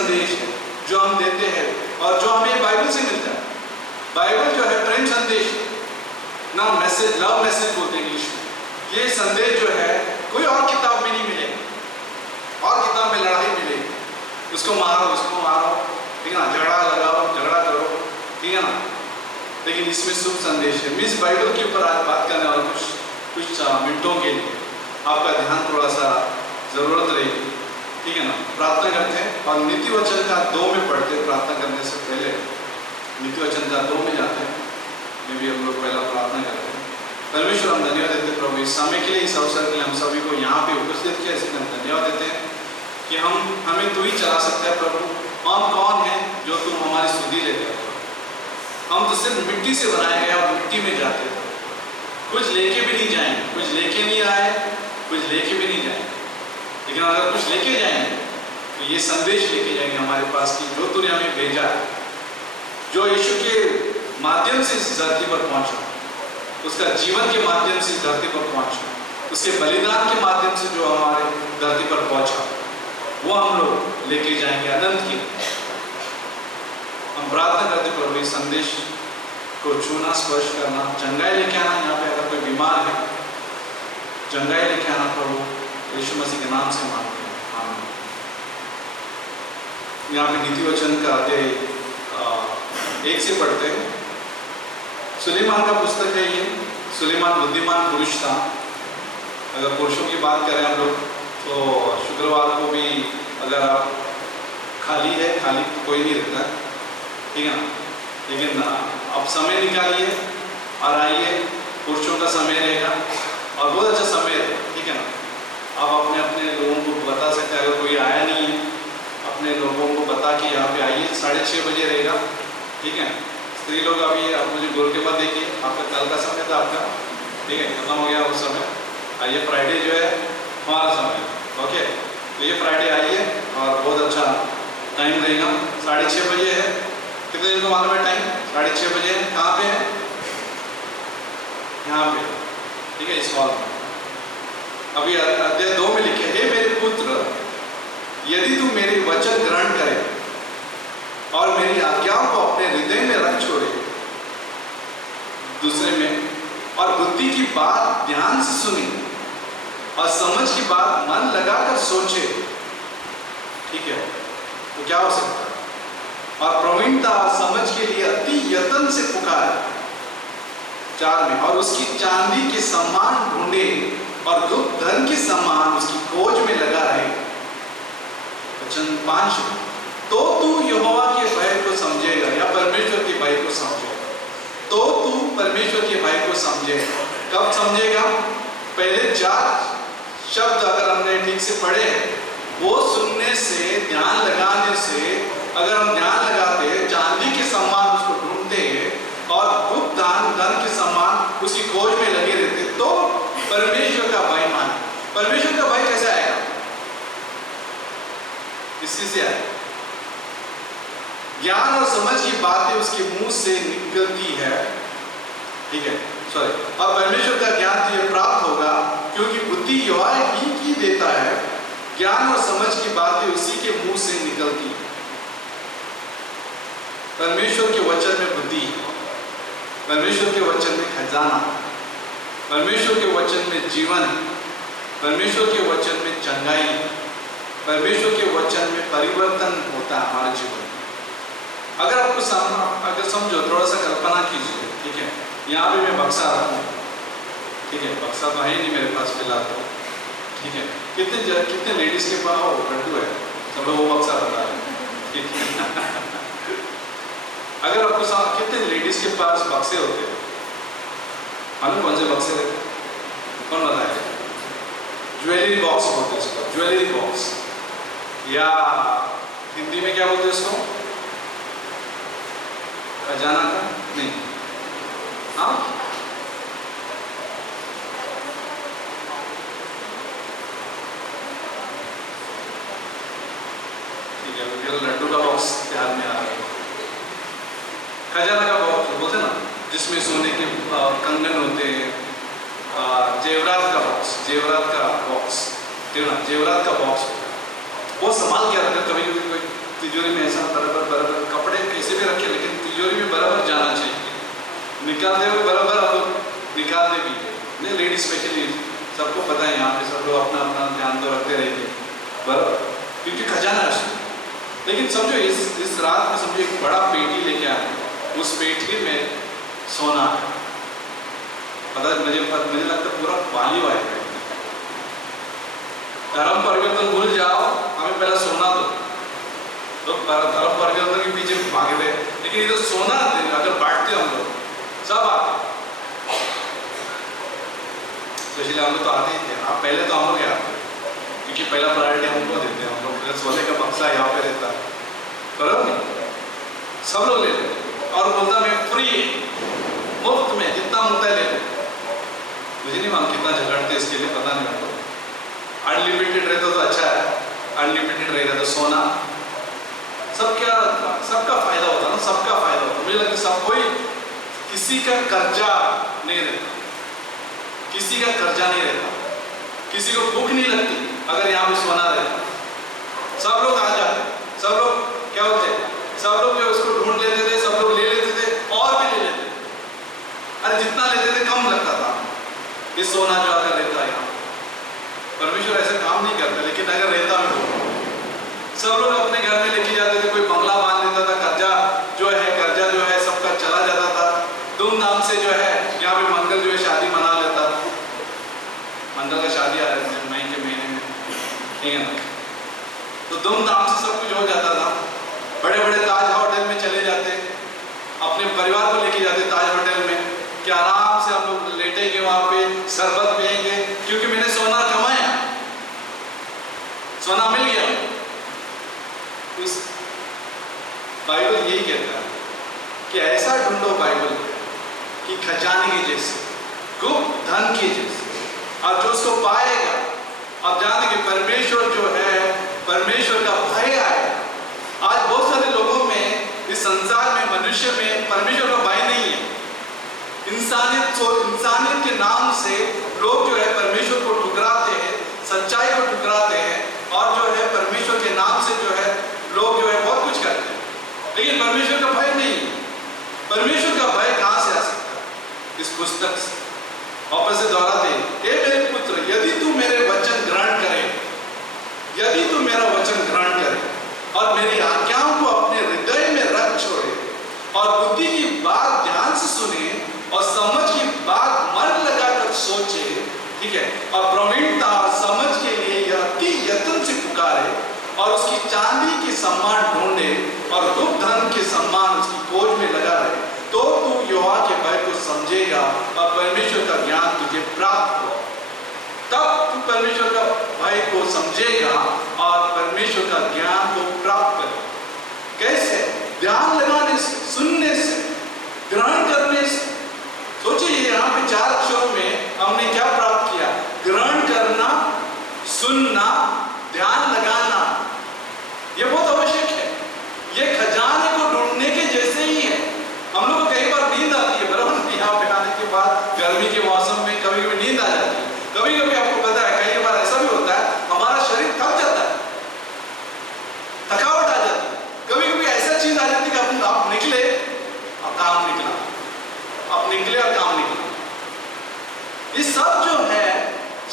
संदेश है जो हम देते हैं और जो हमें बाइबल से मिलता है। बाइबल जो है प्रेम संदेश ना, मैसेज, लव मैसेज बोलते हैं इंग्लिश में। ये संदेश जो है कोई और किताब में नहीं मिलेगा। और किताब में लड़ाई मिलेगी, उसको मारो, ठीक है ना, झगड़ा लगाओ, झगड़ा करो, ठीक है ना। लेकिन इसमें शुभ संदेश है। मिस बाइबल के ऊपर आज बात करने वाले कुछ मिनटों के लिए आपका ध्यान थोड़ा सा जरूरत रहेगी, ठीक है ना। प्रार्थना करते हैं और नीति वचन का 2 में पढ़ते हैं। प्रार्थना करने से पहले नीति वचन का 2 में जाते हैं, में भी हम लोग पहला प्रार्थना करते हैं। परमेश्वर, हम धन्यवाद देते हैं प्रभु इस समय के लिए, इस अवसर के लिए हम सभी को यहाँ पे उपस्थित किया, इसलिए हम धन्यवाद देते हैं कि हमें तू ही चला सकता है प्रभु। हम कौन है जो तुम हमारी सुधि लेते हो? हम तो सिर्फ मिट्टी से बनाए गए और मिट्टी में जाते हैं, कुछ लेके भी नहीं जाएंगे, कुछ लेके नहीं आए, कुछ लेके भी नहीं जाएंगे। लेकिन अगर कुछ लेके जाएंगे तो ये संदेश लेके जाएंगे हमारे पास कि जो तूने हमें भेजा, जो यीशु के माध्यम से इस धरती पर पहुंचा, उसका जीवन के माध्यम से इस धरती पर पहुंचा, उसके बलिदान के माध्यम से जो हमारे धरती पर पहुंचा, वो हम लोग लेके जाएंगे अनंत की। हम प्रार्थना करते प्रभु इस संदेश को छूना, स्पर्श करना, चंगाई लेके आना। यहाँ पे अगर कोई बीमार है, चंगाई लेके आना प्रभु, यीशु मसीह के नाम से मांगते हैं, आमीन। यहाँ पे नीति वचन का अध्याय 1 से पढ़ते हैं। सुलेमान का पुस्तक है ये। सुलेमान बुद्धिमान पुरुष था। अगर पुरुषों की बात करें हम लोग तो शुक्रवार को भी अगर आप खाली है, खाली तो कोई नहीं रहता, ठीक है ना, लेकिन आप समय निकालिए और आइए। पुरुषों का समय रहेगा और बहुत अच्छा समय है, ठीक है ना। आप अपने अपने लोगों को बता सकते हैं, अगर कोई आया नहीं है अपने लोगों को बता कि यहाँ पे आइए, 6:30 बजे रहेगा, ठीक है। स्त्री लोग अभी आप मुझे गोल के बाद देखिए, आपका कल का समय था आपका, ठीक है, खत्म हो गया उस समय। आइए फ्राइडे जो है हमारा समय, ओके। तो ये फ्राइडे आइए और बहुत अच्छा टाइम रहेगा। 6:30 बजे है। कितने दिन को मालूम है टाइम? 6:30 बजे है। कहाँ पे है? यहाँ पे, ठीक है, इस हॉल में। अभी अध्याय 2 में लिखे, हे मेरे पुत्र, यदि तू मेरे वचन ग्रहण करे और मेरी आज्ञाओं को अपने हृदय में रख छोड़े, दूसरे में, और बुद्धि की बात ध्यान से सुनी और समझ की बात मन लगाकर सोचे, ठीक है, तो क्या हो सकता है? और प्रवीणता समझ के लिए अति यत्न से पुकारे, 4 में, और उसकी चांदी के सम्मान ढूंढे और गुप्त धन के सम्मान उसकी खोज में लगा रहे। वचन 5, तो तू यहोवा के भय को समझेगा, या परमेश्वर के भय को समझेगा। तो तू परमेश्वर के भय को समझेगा। कब समझेगा? पहले 4 शब्द अगर हमने ठीक से पढ़े, वो सुनने से, ध्यान लगाने से, अगर हम ध्यान लगाते, चांदी के सम्मान उसको ढूंढते और गुप्त धन के सम्मान उसकी खोज में लगे रहते, तो परमेश्वर का भय माने। परमेश्वर का भय कैसे आएगा? इसी से आएगा। ज्ञान और समझ की बातें उसके मुंह से निकलती है, ठीक है, सॉरी। और परमेश्वर का ज्ञान तुझे प्राप्त होगा, क्योंकि बुद्धि यहोवा ही की देता है। ज्ञान और समझ की बातें उसी के मुंह से निकलती है। परमेश्वर के वचन में बुद्धि, परमेश्वर के वचन में खजाना, परमेश्वर के वचन में जीवन, परमेश्वर के वचन में चंगाई, परमेश्वर के वचन में परिवर्तन होता है हमारे जीवन। अगर आपको अगर समझो, थोड़ा सा कल्पना कीजिए, ठीक है, यहाँ भी मैं बक्सा रखा हूँ, ठीक है, बक्सा तो है नहीं मेरे पास फिलहाल तो, ठीक है। कितने लेडीज के पास वो लड्डू है, सब लोग वो बक्सा रखा है, ठीक है। अगर आपको कितने लेडीज के पास बक्से होते हैं? मालूम कौन से बक्से रहते हैं? कौन बताएगा? ज्वेलरी बॉक्स बोलते हैं इसको, ज्वेलरी बॉक्स, या हिंदी में क्या बोलते हैं इसको? खजाना का नहीं, हाँ, ठीक है, लड्डू का बॉक्स ध्यान में आ रहा है। खजाना का बॉक्स बोलते हैं ना, जिसमें सोने के कंगन होते हैं, जेवरात का बॉक्स, जेवरात का बॉक्स होता है, वो संभाल के रखते। कभी कभी कोई तिजोरी में ऐसा बराबर बराबर कपड़े कैसे भी रखे, लेकिन तिजोरी में बराबर जाना चाहिए। निकालते हुए बराबर हम लोग निकालते भी है, नहीं लेडीज स्पेशली, सबको पता है यहाँ पे सब लोग अपना अपना ध्यान तो रखते रहेंगे बराबर, क्योंकि खजाना है उसमें। लेकिन समझो इस रात में समझो एक बड़ा पेटी लेके आए, उस पेटी में सोना है। पता मुझे लगता पूरा वाली वाली है। धर्म परिवर्तन भूल जाओ, हमें पहले सोना दो, तो धर्म परिवर्तन के पीछे भागते हैं, लेकिन इधर सोना अगर बांटते हम लोग सब आते, तो इसलिए हम लोग तो आते ही थे। आप पहले तो हम लोग आते, क्योंकि पहला प्रायोरिटी हमको देते हैं। हम लोग सोने का बक्सा यहाँ पे रहता है, बराबर नहीं, सब लोग ले लेते और बोलता मैं फ्री मुफ्त में जितना मुद्दा ले लो। मुझे नहीं मालूम कितना झगड़ते इसके लिए, पता नहीं हमको। अनलिमिटेड रहता तो अच्छा है, अनलिमिटेड रहेगा तो सोना सबका फायदा होता ना, सबका फायदा होता। मुझे लगता सब कोई, किसी का कर्जा नहीं रहता, किसी का कर्जा नहीं रहता, किसी को भूख नहीं लगती अगर यहाँ पे सोना रहता। सब लोग आ जाते, सब लोग क्या होते, सब लोग जो उसको ढूंढ लेते थे, सब लोग ले लेते थे और भी ले लेते थे। अरे जितना लेते थे कम लगता था ये सोना जो अगर रहता है यहाँ। परमेश्वर ऐसा काम नहीं करता, लेकिन अगर रहता तो सब लोग अपने घर में लेके जाते थे, कोई बंगला बांध देता था, कर्जा जो है सबका चला जाता था। धूमधाम से जो है यहाँ पे मंगल जो है शादी मना लेता था। मंगल का शादी आ रहा है मई के महीने में, ठीक है ना, तो धूमधाम से सब कुछ हो जाता था। बड़े बड़े ताज होटल में चले जाते, अपने परिवार को लेके जाते ताज होटल में कि आराम से हम लोग लेटेंगे वहां पे, शरबत पिएंगे, क्योंकि मैंने सोना कमाया, सोना मिल गया। उस बाइबल यही कहता है कि ऐसा ढूंढो बाइबल कि खजाने के जैसे, गुप्त धन के जैसे, और जो उसको पाएगा। अब जाने कि परमेश्वर जो है, परमेश्वर का भय आएगा। आज बहुत सारे लोगों में, इस संसार में, मनुष्य में परमेश्वर का भय नहीं है। इंसानियत के नाम से लोग जो है परमेश्वर को ठुकराते हैं, सच्चाई को ठुकराते हैं, और जो है परमेश्वर के नाम से जो है लोग जो है बहुत कुछ करते हैं, लेकिन परमेश्वर का भय नहीं। परमेश्वर का भय कहां से आ सकता है? इस पुस्तक से वापस से दोहराते, हे मेरे पुत्र, यदि तू मेरे वचन ग्रहण करे, यदि तू मेरा वचन ग्रहण करे और मेरी आज्ञाओं को अपने हृदय में रख छोड़े, और बुद्धि की बात ध्यान से सुने, और समझ की बात मन लगाकर सोचे, ठीक है, और प्रवीणता और समझ के लिए यह अति यत्न से पुकारे, और उसकी चांदी के सम्मान ढूंढे, और गुप्त धन के सम्मान उसकी खोज में लगा रहे, तो तू यहोवा के भय को समझेगा और परमेश्वर का ज्ञान तुझे प्राप्त हो। तब तू परमेश्वर का भय को समझेगा और परमेश्वर का ज्ञान को प्राप्त करेगा। कैसे? ध्यान लगाने से, सुनने से, ग्रहण करने से। सोचिए यहाँ पे 4 अक्षरों में हमने क्या प्राप्त किया? ग्रहण करना, सुनना, ध्यान लगाना। ये बहुत आवश्यक है। ये खजाने को ढूंढने के जैसे ही है। हम लोग को कई बार नींद आती है, बराबर, यहाँ पे आने के बाद गर्मी के मौसम में कभी कभी नींद आ जाती है। कभी कभी आपको पता है कई बार ऐसा भी होता है, हमारा शरीर थक जाता है, थकावट आ जाती है। कभी कभी ऐसा चीज आ जाती है कि आप निकले और काम निकला, आप निकले और काम निकला। ये सब जो है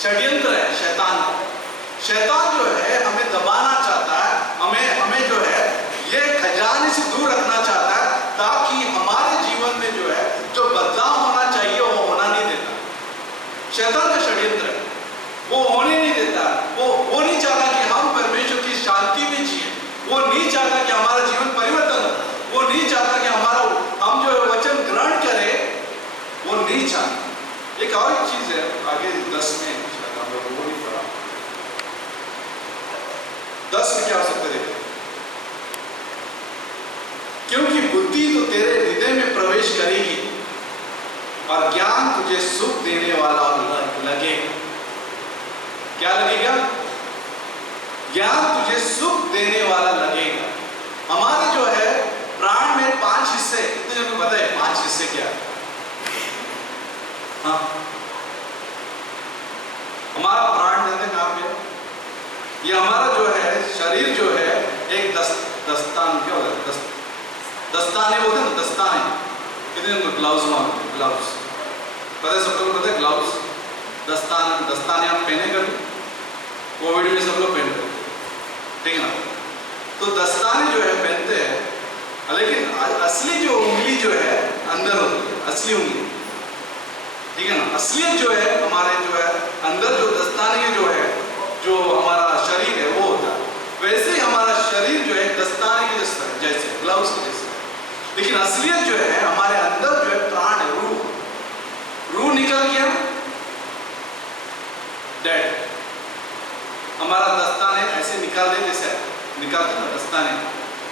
षड्यंत्र है शैतान का। शैतान जो है हमें दबाना चाहता है, हमें जो है ये खजाने से दूर रखना चाहता है, ताकि हमारे जीवन में जो है जो बदलाव होना चाहिए वो होना नहीं देता। शैतान का षड्यंत्र है, वो होने नहीं देता। वो नहीं चाहता कि हम परमेश्वर की शांति में जिए, वो नहीं चाहता कि हमारा जीवन परिवर्तन हो, वो नहीं चाहता कि हम जो वचन ग्रहण करें, वो नहीं चाहता। एक और चीज है आगे 10 में, हम लोग वो नहीं पढ़ा। 10 में क्या हो सकता है? क्योंकि बुद्धि तो तेरे हृदय में प्रवेश करेगी और ज्ञान तुझे सुख देने वाला लगेगा। क्या लगेगा? ज्ञान तुझे सुख देने वाला लगेगा। हमारे जो है प्राण में 5 हिस्से, कितने को पता है 5 हिस्से क्या है? हाँ, हमारा प्राण जानते कहां पे? ये हमारा जो है शरीर जो है एक दस्तान क्या होता है? दस्ताने बोलते हैं ना, दस्ताने। कितने उनको ग्लव्स मांगते हैं, ग्लव्स पता है, सब लोग पता है ग्लव्स, दस्ताने आप पहने कभी? कोविड में सब लोग पहनते हैं, ठीक है ना? तो दस्ताने जो है पहनते हैं, लेकिन असली जो उंगली जो है अंदर होती है, असली उंगली, ठीक है ना? असलियत जो है हमारे जो है अंदर, जो दस्ताने जो है, जो हमारा शरीर है वो होता है। वैसे ही हमारा शरीर जो है दस्ताने के जैसा है, जैसे ग्लव्स के जैसा, लेकिन असलियत जो है हमारे अंदर जो है प्राण है, रूह निकल गया, डेड। हमारा दस्ताने ऐसे निकाल दे, जैसे निकालते ना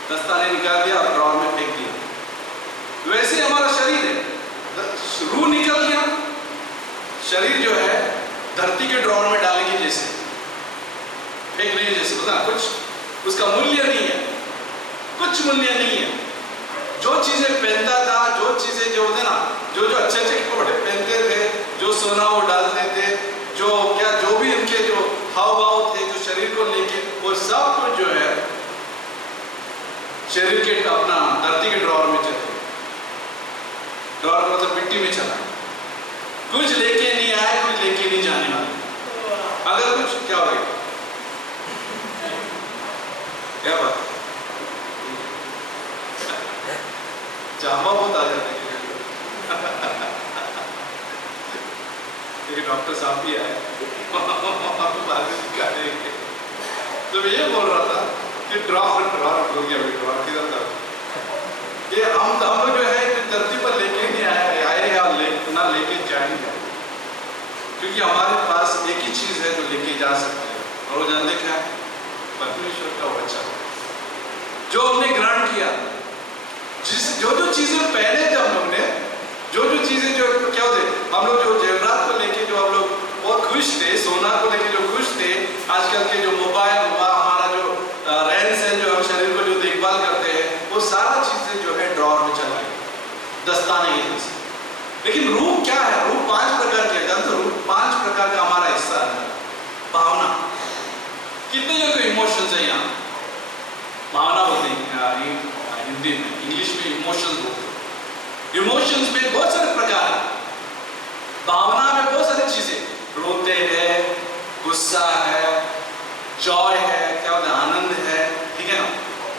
दस्ताने निकाल दिया और ड्रॉर में फेंक दिया, वैसे हमारा शरीर है, रूह निकल गया, शरीर जो है धरती के ड्रॉर में डालने की जैसे, फेंकने की जैसे, पता कुछ उसका मूल्य नहीं है, कुछ मूल्य नहीं है। जो चीजें पहनता था, जो चीजें जो होते ना, जो अच्छे कपड़े पहनते थे, जो सोना वो डालते थे, जो भी उनके जो हाव भाव थे, जो शरीर को लेके, वो सब कुछ जो है शरीर के अपना धरती के ड्रॉर में चले, ड्रॉर मतलब मिट्टी में चला, कुछ लेके नहीं आए, कुछ लेके नहीं जाने वाले। अगर कुछ क्या हो गया, क्या बात, जामा बहुत आ जाते हैं डॉक्टर साहब भी आए तो मैं ये बोल रहा था कि ड्रॉप हो गया, ड्रॉप किधर था, ये हम जो है धरती पर लेके नहीं आए या ना लेके जाएंगे, क्योंकि हमारे पास एक ही चीज है जो लेके जा सकते हैं, और वो जानते क्या है? परमेश्वर का वचन, जो हमने ग्रहण किया, जो चीजें पहले थे हम लोग ने, जो चीजें जो क्या होते, हम लोग जो जेवरात को लेके जो हम लोग बहुत खुश थे, सोना को लेके जो खुश थे, आजकल के जो मोबाइल हुआ, हमारा जो रहन सहन, जो हम शरीर को जो देखभाल करते हैं, वो सारा चीजें जो है ड्रॉर में चला गई, दस्ताने के जैसे। लेकिन रूह क्या है? रूह 5 प्रकार के, जानते हो? रूह 5 प्रकार का हमारा हिस्सा है। भावना, कितने जो इमोशंस है यहाँ, भावना बोलते हैं हिंदी में, इंग्लिश में इमोशंस बोलते हैं। इमोशंस में बहुत सारे प्रकार है, भावना में बहुत सारी चीजें, रोते हैं, गुस्सा है, जॉय है, क्या होता है, आनंद है, ठीक है ना?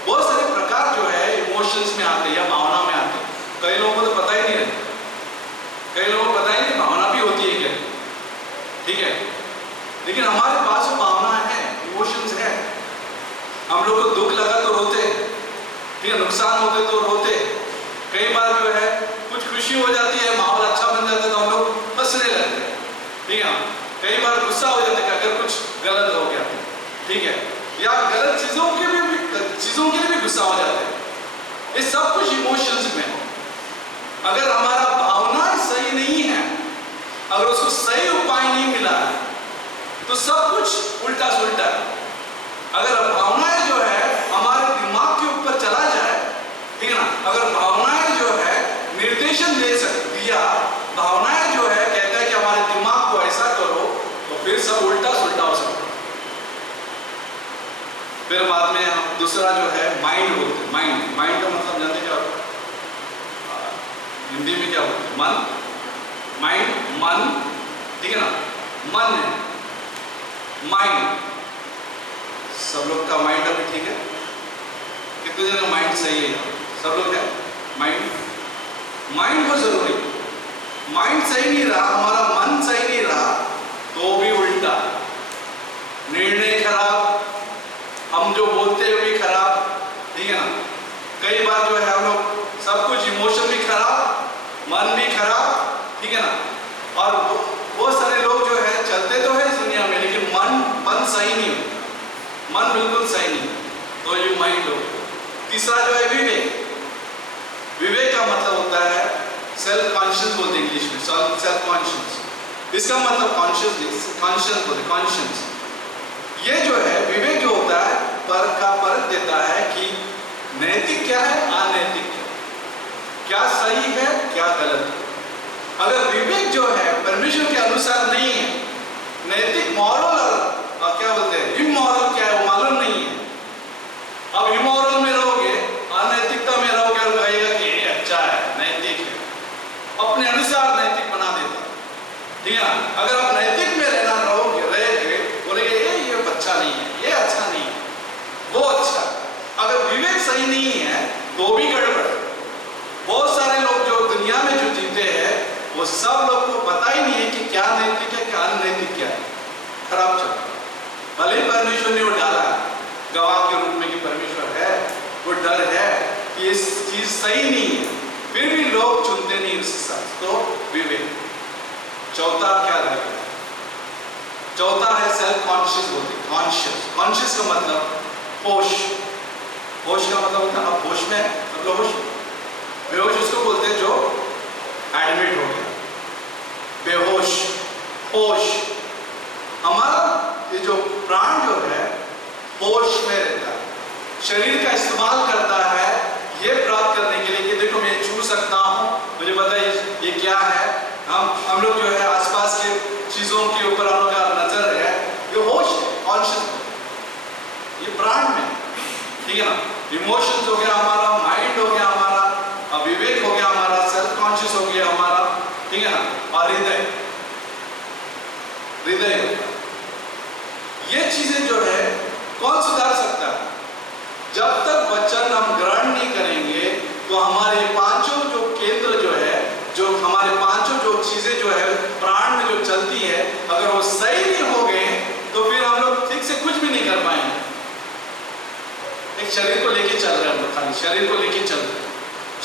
बहुत सारे प्रकार जो है इमोशंस में आते हैं या भावना में आते हैं। कई लोगों को तो पता ही नहीं रहता, कई लोगों को पता ही नहीं भावना भी होती है क्या, ठीक है? लेकिन हमारे पास जो भावना है, इमोशंस है, हम लोग को दुख लगा तो रोते, ठीक है, नुकसान होते तो रोते, कई बार जो है कुछ खुशी हो जाती है, माहौल अच्छा बन जाता है तो हम लोग हंसने लगते हैं, ठीक है? कई बार गुस्सा हो जाता है अगर कुछ गलत हो गया, ठीक है, या गलत चीजों के लिए भी गुस्सा हो जाता है। ये सब कुछ इमोशंस में है। अगर हमारा भावना सही नहीं है, अगर उसको सही उपाय नहीं मिला है, तो सब कुछ उल्टा सुल्टा है। अगर भावनाएं जो है हमारे दिमाग के ऊपर चला जाए, ठीक है ना, अगर भावनाएं जो है निर्देशन दे सकती है, भावनाएं जो है कहता है कि हमारे दिमाग को ऐसा करो, तो फिर सब उल्टा सुल्टा हो सकता है। फिर बाद में हम दूसरा जो है माइंड बोलते हैं। माइंड का मतलब जानते क्या होता है? हिंदी में क्या बोलते हैं? मन, माइंड, मन, ठीक है ना, मन है माइंड। सब लोग का माइंड अभी ठीक है? कितने जन का माइंड सही है? सब लोग है माइंड बहुत जरूरी। माइंड सही नहीं रहा, हमारा मन सही नहीं रहा, तो भी उल्टा, निर्णय खराब, हम जो बोलते हैं भी खराब, ठीक है ना? कई बार जो है हम लोग सब कुछ, इमोशन भी खराब, मन भी खराब, ठीक है ना? और बहुत सारे लोग जो है चलते तो है इस दुनिया में, लेकिन मन सही नहीं होता, मन बिल्कुल सही नहीं, तो ये माइंड हो। तीसरा जो है विवेक। विवेक का मतलब होता है सेल्फ कॉन्शियस बोलते हैं इंग्लिश में, सेल्फ कॉन्शियस। इसका मतलब कॉन्शियस बोलते, कॉन्शियस। ये जो है विवेक जो होता है परख देता है कि नैतिक क्या है, अनैतिक क्या सही है, क्या गलत है। अगर विवेक जो है परमेश्वर के अनुसार नहीं है, नैतिक, मॉरल और क्या बोलते हैं इमॉरल क्या है वो मालूम नहीं है, अब इमॉरल में रहो सही नहीं है तो भी गड़बड़। बहुत सारे लोग जो दुनिया में जो जीते हैं वो सब लोग को पता ही नहीं है कि क्या नैतिक है क्या अनैतिक क्या है, खराब चल रहा। भले ही परमेश्वर ने वो डाला गवाह के रूप में कि परमेश्वर है, वो डर है कि इस चीज सही नहीं है, फिर भी लोग चुनते नहीं उस हिसाब। तो विवेक। चौथा क्या रहेगा? चौथा है सेल्फ कॉन्शियस बोलते हैं। कॉन्शियस, कॉन्शियस का मतलब होश। होश का मतलब होता है आप होश में है, मतलब होश। बेहोश उसको बोलते हैं जो एडमिट हो गया, बेहोश। होश हमारा ये जो प्राण जो है होश में रहता है, शरीर का इस्तेमाल करता है ये प्राप्त करने के लिए कि देखो मैं छू सकता हूँ, मुझे पता है ये क्या है। हम लोग जो है आसपास के चीजों के ऊपर हम लोग का नजर है, ये होश है, कॉन्शियस, ये प्राण में, ठीक है ना। इमोशंस हो गया हमारा, माइंड हो गया हमारा, विवेक हो गया हमारा, सेल्फ कॉन्शियस हो गया हमारा, ठीक है ना। और हृदय, हृदय, ये चीजें जो है कौन सुधार सकता है? जब तक वचन हम ग्रहण नहीं करेंगे तो हमारे पांचों जो केंद्र जो है, जो हमारे पांचों जो चीजें जो है प्राण में जो चलती है, अगर वो सही नहीं हो गए तो फिर हम लोग ठीक से कुछ भी नहीं कर पाएंगे। एक शरीर को लेके चल रहे हैं हम लोग, खाली शरीर को लेके चल रहे हैं,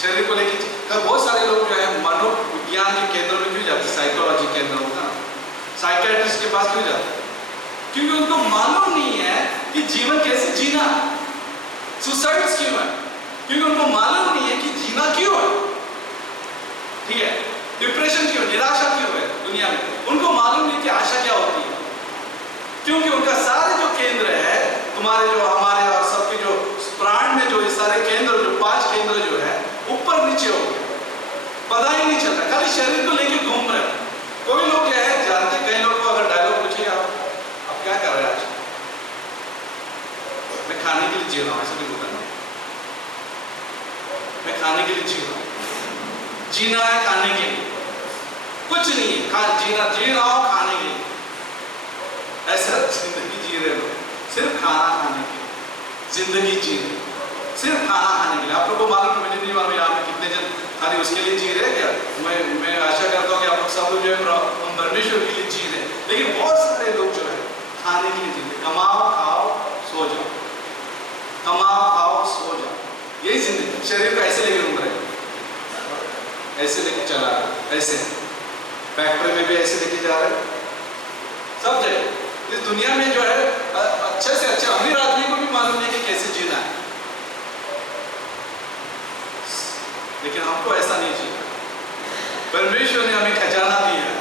शरीर को लेके। बहुत सारे लोग जो है मनोविज्ञान के केंद्र में क्यों जाते? साइकोलॉजी केंद्र होता है, साइकियाट्रिस्ट के पास क्यों जाते? क्योंकि उनको मालूम नहीं है कि जीवन कैसे जीना। सुसाइड्स क्यों है? क्योंकि उनको मालूम नहीं है कि जीना क्यों है, ठीक है। डिप्रेशन क्यों, निराशा क्यों है दुनिया में? उनको मालूम नहीं कि आशा क्या होती है, क्योंकि उनका सारे जो केंद्र है तुम्हारे जो हमारे और सबके जो प्राण में जो ये सारे केंद्र, जो 5 केंद्र जो है ऊपर नीचे हो गए, पता ही नहीं चलता, खाली शरीर को लेके घूम रहे। कोई लोग क्या है जानते, कई लोग को अगर डायलॉग पूछेगा आप क्या कर रहे हैं आज? मैं खाने के लिए जी रहा हूं, ऐसा नहीं बोलता ना, मैं खाने के लिए जी रहा हूं। जीना है खाने के लिए, कुछ नहीं है, जीना जी रहा हूं खाने के लिए, ऐसा जिंदगी जी रहे लोग, सिर्फ खाना खाने के लिए जिंदगी जी रहे, सिर्फ खाना खाने के लिए। आप लोगों को मालूम, मुझे नहीं मालूम यहाँ पे कितने जन खाली उसके लिए जी रहे क्या। मैं आशा करता हूँ कि आप लोग सब लोग जो है हम परमेश्वर के लिए जी रहे, लेकिन बहुत सारे लोग जो है खाने के लिए जीते। कमाओ खाओ सो जाओ, कमाओ खाओ सो जाओ, यही जिंदगी। शरीर को ऐसे लेके घूम रहे, ऐसे लेके चला रहे, ऐसे फैक्ट्री में भी ऐसे लेके जा रहे, सब जगह इस दुनिया में जो है अच्छे से अच्छे अमीर आदमी को भी मालूम नहीं कि कैसे जीना है, लेकिन हमको ऐसा नहीं जीना। परमेश्वर ने हमें खजाना दिया है,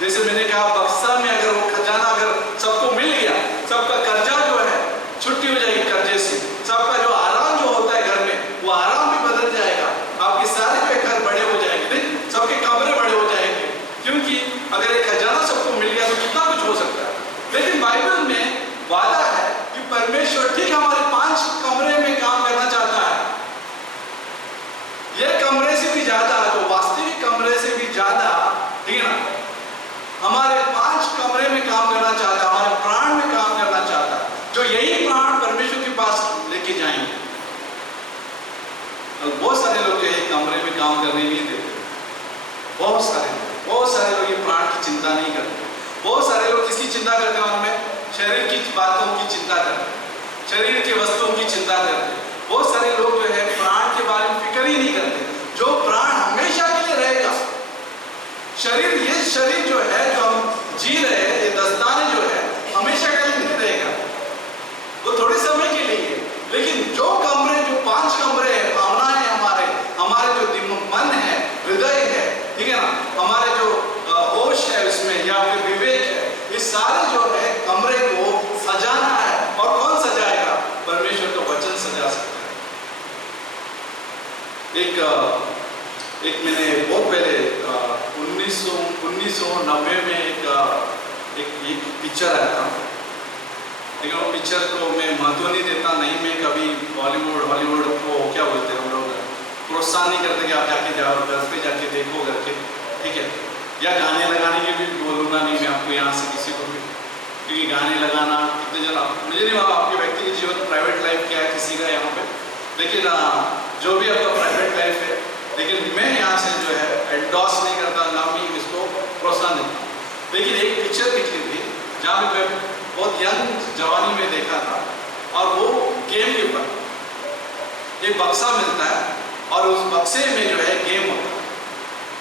जैसे मैंने कहा बक्सा में अगर वो खजाना अगर सबको मिल गया, सबका कर्जा जो है छुट्टी हो जाएगी कर्जे से, सबका जो आराम जो होता है घर में वो आराम भी बदल जाएगा, आपके सारे जो घर बड़े हो जाएंगे, सबके कमरे बड़े हो जाएंगे, क्योंकि अगर एक खजाना सबको मिल गया तो कितना कुछ हो सकता है। लेकिन बाइबल में वादा है कि परमेश्वर ठीक हमारे 5 कमरे में काम करना चाहता है, ये कमरे से भी ज्यादा, जो वास्तविक कमरे से भी ज्यादा, ठीक है ना, हमारे 5 कमरे में काम करना चाहता है, हमारे प्राण में काम करना चाहता है, जो यही प्राण परमेश्वर के पास लेके जाएंगे। और बहुत सारे लोग जो है कमरे में काम करने नहीं देते, बहुत सारे लोग ये प्राण की चिंता नहीं करते। बहुत सारे लोग किसकी चिंता करते हैं? उनमें शरीर की बातों की चिंता करते, शरीर के वस्तुओं की चिंता करते। बहुत सारे लोग जो है प्राण के बारे में फिक्र ही नहीं करते, जो प्राण हमेशा के लिए रहेगा। शरीर, ये शरीर जो है जो हम जी रहे हैं, ये दस्ताने जो है हमेशा के लिए नहीं रहेगा, वो थोड़े समय के लिए, लेकिन जो कमरे, जो 5 कमरे हैं, भावनाएं हमारे जो मन है, हृदय है, ठीक है ना, हमारे जो होश है उसमें या फिर विवेक है, ये सारे जो है कमरे को सजाना है। और कौन सजाएगा? परमेश्वर का वचन सजा सकता है। एक मैंने बहुत पहले 1990 में एक पिक्चर आया था, लेकिन वो पिक्चर को मैं महत्व नहीं देता, नहीं मैं कभी बॉलीवुड हॉलीवुड को क्या बोलते हैं हम लोग प्रोत्साहन नहीं करते कि आप जाके जाओ घर पे जाके देखो करके, ठीक है, या गाने लगाने के भी बोलूँगा नहीं मैं आपको यहाँ से किसी को भी, क्योंकि गाने लगाना कितने जन, मुझे नहीं मालूम आपके व्यक्तिगत जीवन प्राइवेट लाइफ क्या है किसी का यहाँ पे, लेकिन जो भी आपका प्राइवेट लाइफ है, लेकिन मैं यहाँ से जो है एंडोर्स नहीं करता, ना मैं इसको प्रोत्साहन देता। लेकिन एक पिक्चर दिखी थी जहाँ पे मैं बहुत यंग जवानी में देखा था, और वो गेम के ऊपर एक बक्सा मिलता है और उस बक्से में जो है गेम होता है,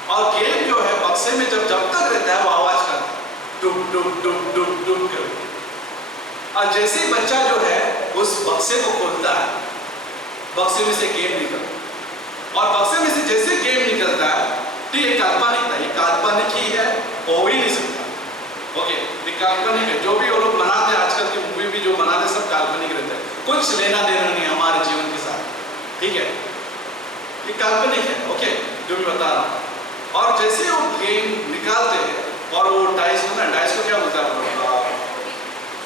और गेम जो है बक्से में जब तक रहता है वो आवाज करता है डुब डुब डुब डुब डुब कर, और जैसे ही बच्चा जो है उस बक्से को खोलता है, बक्से में से गेम निकलता है, और बक्से में से जैसे गेम निकलता है तो ये काल्पनिक था, ये काल्पनिक ही है, हो ही नहीं सकता। ओके, ये काल्पनिक है। जो भी वो लोग बनाते हैं आजकल की मूवी भी जो बनाते हैं सब काल्पनिक रहते हैं, कुछ लेना देना नहीं हमारे जीवन के साथ, ठीक है, ये काल्पनिक है। ओके, जो भी बता रहा हूँ। और जैसे वो गेम निकालते हैं और वो डाइस होता है, डाइस को क्या बोलता है,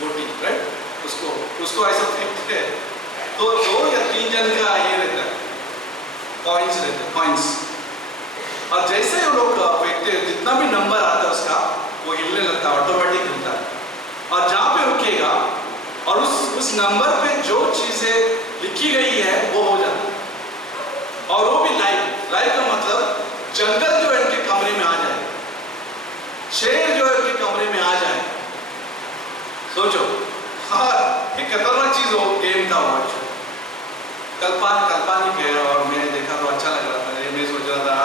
गोटी, राइट, उसको ऐसा फेंकते हैं तो 2 या 3 जन का ये रहता है, कॉइन्स रहते हैं, कॉइन्स, और जैसे वो लोग फेंकते हैं जितना भी नंबर आता है उसका वो हिलने लगता है, ऑटोमेटिक हिलता है, और जहाँ पे रुकेगा और उस नंबर पे जो चीजें लिखी गई है वो हो जाती है, और वो भी लाइव का मतलब जंगल जो है इनके कमरे में आ जाए, शेर जो है इनके कमरे में आ जाए। सोचो, हाँ, ये खतरनाक चीज हो, गेम था वो, काल्पनिक है, और मैंने देखा तो अच्छा लग रहा था। मैं सोच रहा था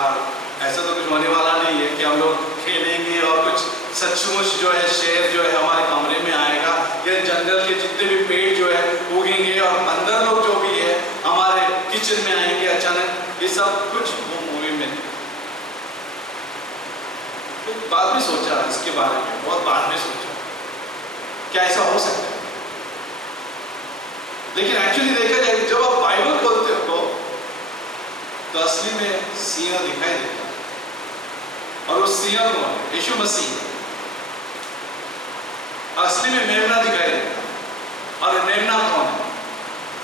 ऐसा तो कुछ होने वाला नहीं है कि हम लोग खेलेंगे और कुछ सचमुच जो है शेर जो है हमारे कमरे में आएगा, या जंगल के जितने भी पेड़ जो है उगेंगे और बंदर लोग जो भी है हमारे किचन में आएंगे अचानक, ये सब कुछ वो मूवी में। तो बाद में सोचा इसके बारे में, बहुत बाद में सोचा क्या ऐसा हो सकता है। लेकिन एक्चुअली देखा जाए जब आप बाइबल खोलते हो तो असली में सिंह दिखाई देता है, और उस सिंह को यीशु मसीह, असली में मेमना दिखाई देता है, और मेमना कौन है,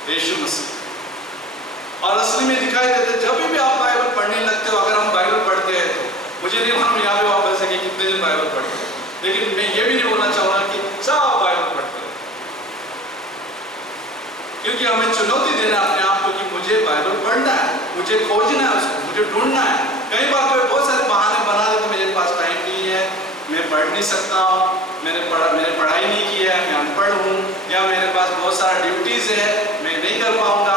यीशु मसीह, और असली में दिखाई देता है। जब भी आप बाइबल पढ़ने लगते हो, अगर हम बाइबल पढ़ते हैं तो मुझे नहीं मालूम यहाँ पे आप बोल सके कितने दिन बाइबल पढ़ते हैं, लेकिन मैं ये भी नहीं बोलना चाहूँगा कि सब बाइबल पढ़ते हैं, क्योंकि हमें चुनौती देना अपने आप को कि मुझे बाइबल पढ़ना है, मुझे खोजना है उसको, मुझे ढूंढना है। कई बार तो बहुत सारे बहाने बना देते, मेरे पास टाइम नहीं है, मैं पढ़ नहीं सकता हूँ, मैंने पढ़ाई नहीं की है, मैं अनपढ़ हूँ, या मेरे पास बहुत सारा ड्यूटीज है, मैं नहीं कर पाऊंगा।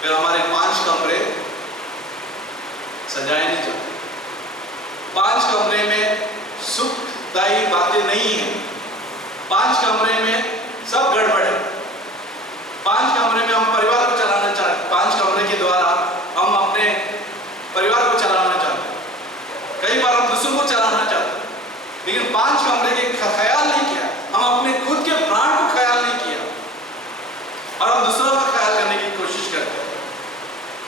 फिर हमारे 5 कमरे सजाए नहीं जाते, 5 कमरे में सुखदायी बातें नहीं है, 5 कमरे में सब गड़बड़ है, 5 कमरे में हम परिवार को चलाना चाहते हैं, 5 कमरे के द्वारा हम अपने परिवार को चलाना चाहते हैं, कई बार हम दूसरों को चलाना चाहते हैं, लेकिन 5 कमरे के ख्याल नहीं किया, हम अपने खुद के प्राण को ख्याल नहीं किया, और हम दूसरों का ख्याल करने की कोशिश करते हैं।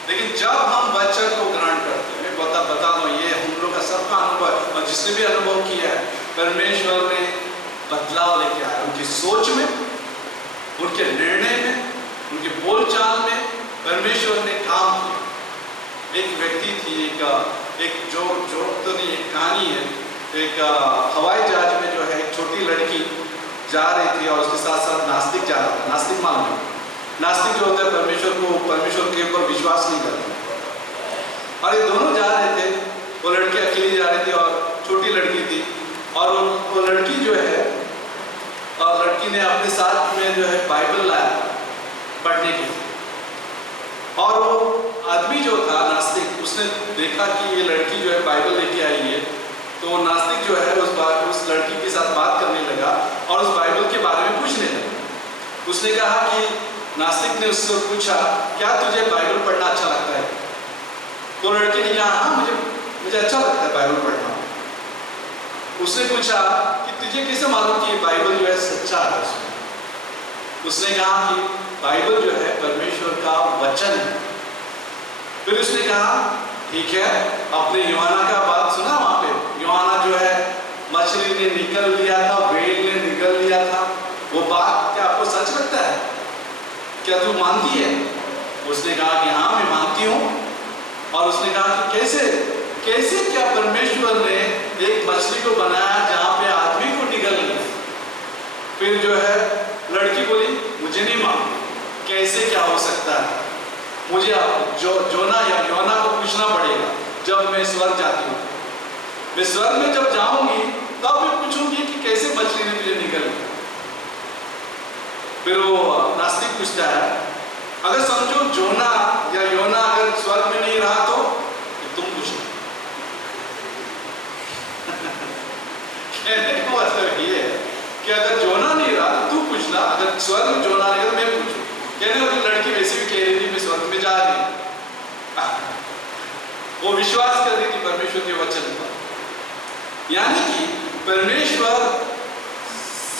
लेकिन जब हम वचन को ग्रहण करते हैं, मैं बता दो ये हम लोग का सबका अनुभव, और जिसने भी अनुभव किया है, परमेश्वर ने बदलाव लेके आया उनकी सोच में, उनके निर्णय में, उनके बोलचाल में परमेश्वर ने काम किया। एक व्यक्ति थी, एक जो तो नहीं, एक कहानी है, एक हवाई जहाज में जो है एक छोटी लड़की जा रही थी और उसके साथ साथ नास्तिक जा रहा था। नास्तिक मालूम है, नास्तिक जो होता है परमेश्वर के ऊपर विश्वास नहीं करता, और ये दोनों जा रहे थे, वो लड़की अकेली जा रही थी और छोटी लड़की थी, और वो लड़की जो है, और लड़की ने अपने साथ में जो है बाइबल लाया पढ़ने के लिए, और वो आदमी जो था नास्तिक, उसने देखा कि ये लड़की जो है बाइबल लेके आई है, तो नास्तिक जो है उस लड़की के साथ बात करने लगा और उस बाइबल के बारे में पूछने लगा। उसने कहा कि नास्तिक ने उससे पूछा, क्या तुझे बाइबल पढ़ना अच्छा लगता है? तो लड़की ने कहा, हाँ मुझे अच्छा लगता है बाइबल पढ़ना। उसने पूछा कि तुझे कैसे मालूम कि बाइबल जो है सच्चा है? उसने कहा कि बाइबल जो है परमेश्वर का वचन है। फिर उसने कहा, ठीक है, अपने यूहन्ना का बात सुना, वहां पे यूहन्ना जो है मछली ने निकल लिया था, वेल ने निकल लिया था, वो बात क्या आपको सच लगता है? क्या तू मानती है? उसने कहा कि हाँ मैं मानती हूँ। और उसने कहा कि कैसे क्या परमेश्वर ने एक मछली को बनाया जहाँ पे आदमी को निकल लिया? फिर जो है लड़की बोली, मुझे नहीं मालूम कैसे क्या हो सकता है। मुझे जोना या योना को पूछना पड़ेगा जब मैं स्वर्ग जाती हूँ। मैं स्वर्ग में जब जाऊंगी तब मैं पूछूंगी कि कैसे मछली ने मुझे निकल लिया। फिर वो नास्तिक पूछता है, अगर समझो जोना या योना अगर स्वर्ग में नहीं रहा तो तुम पूछो। कहने का मतलब ये है कि अगर जोना नहीं रहा तो तू पूछना, अगर स्वर्ग में जोना रहेगा तो मैं पूछूं। कहने वाली लड़की वैसे भी कह रही थी मैं स्वर्ग में जा रही हूँ। वो विश्वास कर रही थी परमेश्वर के वचन पर। यानी कि परमेश्वर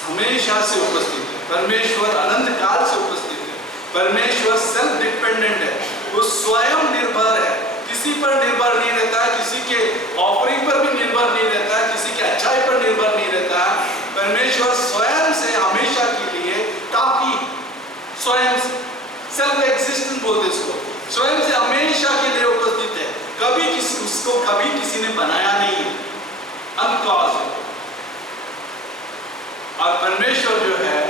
हमेशा से उपस्थित है, परमेश्वर अनंत काल से उपस्थित है, परमेश्वर सेल्फ डिपेंडेंट है, वो स्वयं निर्भर है, किसी पर निर्भर नहीं रहता है, किसी के ऑफरिंग पर भी निर्भर नहीं रहता है, किसी के अच्छाई पर निर्भर नहीं रहता है। परमेश्वर स्वयं से हमेशा के लिए काफी, स्वयं से सेल्फ एग्जिस्टेंस बोलते इसको, स्वयं से हमेशा के लिए उपस्थित है। कभी किसी उसको कभी किसी ने बनाया नहीं है, अनकॉज है। और परमेश्वर जो है